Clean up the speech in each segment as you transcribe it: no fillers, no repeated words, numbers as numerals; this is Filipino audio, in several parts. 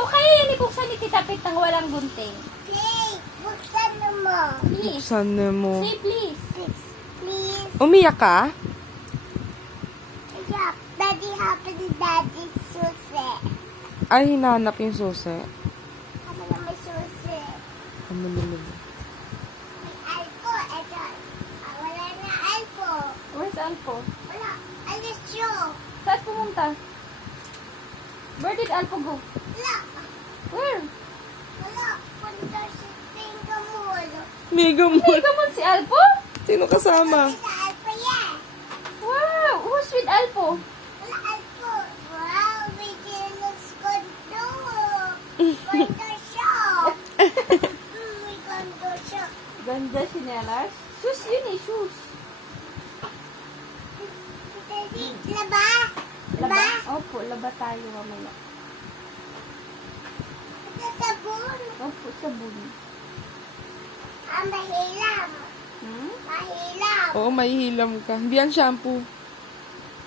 No, kaya yan ibuksan ni Tita Pit ng walang gunting. Please, buksan mo. Please. Buksan mo. Say please. Please. Umiyak ka? Yeah, Daddy happen Daddy's susi. Ay, hinahanap yung susi. Ano na may susi? Ano naman? May alpo. Ito. Wala na alpo. Where's Alpo? Wala. Alis siya. Saan pumunta? Where did Alpo go? Wala. Where? Wala. Punta si Tinga Molo. Mega mo. Hey, come on si Alpo? Sino kasama? Sa alpo yan. Wow, who's with Alpo? Wala alpo. Wow, may jealous kondo. Kondo siya. May kondo siya. Ganda sinelas. Shoes yun eh, shoes. Daddy, laba? Laba? Opo, laba tayo mamaya. Ito sabon. Opo, sabon. Mahilam. Hmm? Mahilam. Oo, may hilam ka. Biyan shampoo.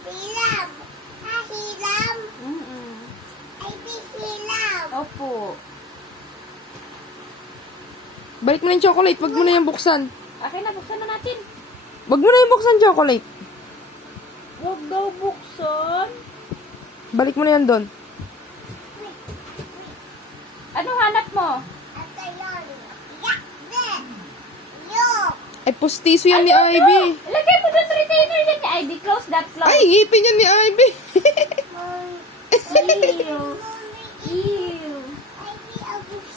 Hilam. Mahilam. Mm-mm. Ay, hilam. Opo. Balik mo na yung chocolate. Wag mo na yung buksan. Okay na, buksan na natin. Wag mo na yung buksan chocolate. Huwag daw buksan. Balik mo na yan doon. Ano hanap mo? Ito yun. Yak, de. Yo. Ay, pustiso yan ni Ano to? Ivy. Ilagay mo doon sa retainer yan ni Ivy. Close that, close. Ay, ngipin yan ni Ivy. Ew. Ew. Ay, di abos.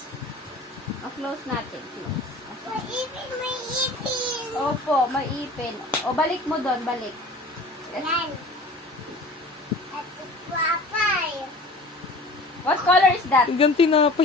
O, close natin. Close. May ipin, may ipin. Opo, may ipin. O, balik mo doon, balik. Yan. At ito, papay. What color is that? Ganti na pa.